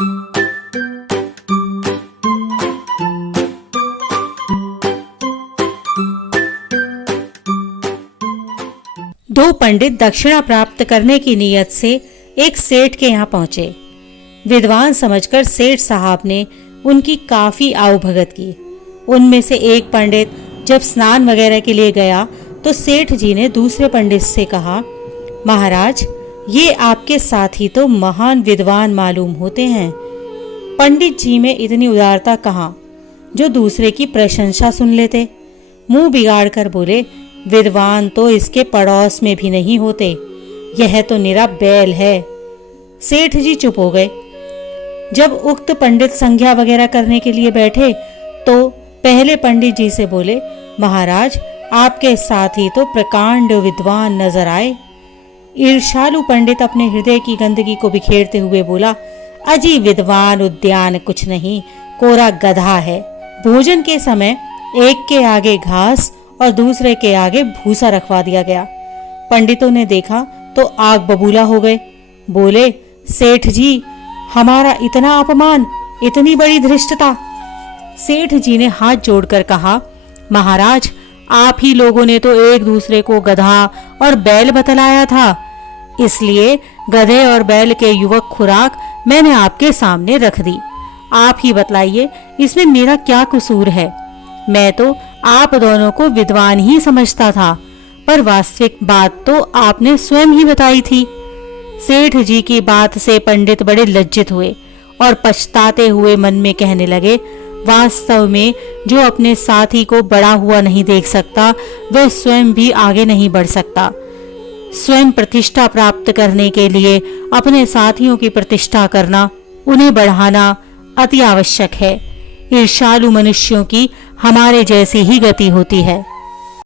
दो पंडित दक्षिणा प्राप्त करने की नीयत से एक सेठ के यहाँ पहुंचे। विद्वान समझकर सेठ साहब ने उनकी काफी आवभगत की। उनमें से एक पंडित जब स्नान वगैरह के लिए गया तो सेठ जी ने दूसरे पंडित से कहा, महाराज, ये आपके साथी तो महान विद्वान मालूम होते हैं। पंडित जी में इतनी उदारता कहाँ जो दूसरे की प्रशंसा सुन लेते। मुंह बिगाड़ कर बोले, विद्वान तो इसके पड़ोस में भी नहीं होते, यह तो निरा बैल है। सेठ जी चुप हो गए। जब उक्त पंडित संज्ञा वगैरह करने के लिए बैठे तो पहले पंडित जी से बोले, महाराज, आपके साथी तो प्रकांड विद्वान नजर आए। ईर्ष्यालु पंडित अपने हृदय की गंदगी को बिखेरते हुए बोला, अजी विद्वान उद्यान कुछ नहीं, कोरा गधा है। भोजन के समय एक के आगे घास और दूसरे के आगे भूसा रखवा दिया गया। पंडितों ने देखा तो आग बबूला हो गए। बोले, सेठ जी, हमारा इतना अपमान, इतनी बड़ी धृष्टता। सेठ जी ने हाथ जोड़कर कहा, महाराज, आप ही लोगों ने तो एक दूसरे को गधा और बैल बतलाया था, इसलिए गधे और बैल के युवक खुराक मैंने आपके सामने रख दी। आप ही बतलाइए, इसमें मेरा क्या कसूर है? मैं तो आप दोनों को विद्वान ही समझता था, पर वास्तविक बात तो आपने स्वयं ही बताई थी। सेठ जी की बात से पंडित बड़े लज्जित हुए और पछताते हुए मन में कहने लगे, वास्तव में जो अपने साथी को बड़ा हुआ नहीं देख सकता वह स्वयं भी आगे नहीं बढ़ सकता। स्वयं प्रतिष्ठा प्राप्त करने के लिए अपने साथियों की प्रतिष्ठा करना, उन्हें बढ़ाना अति आवश्यक है। ईर्ष्यालु मनुष्यों की हमारे जैसी ही गति होती है।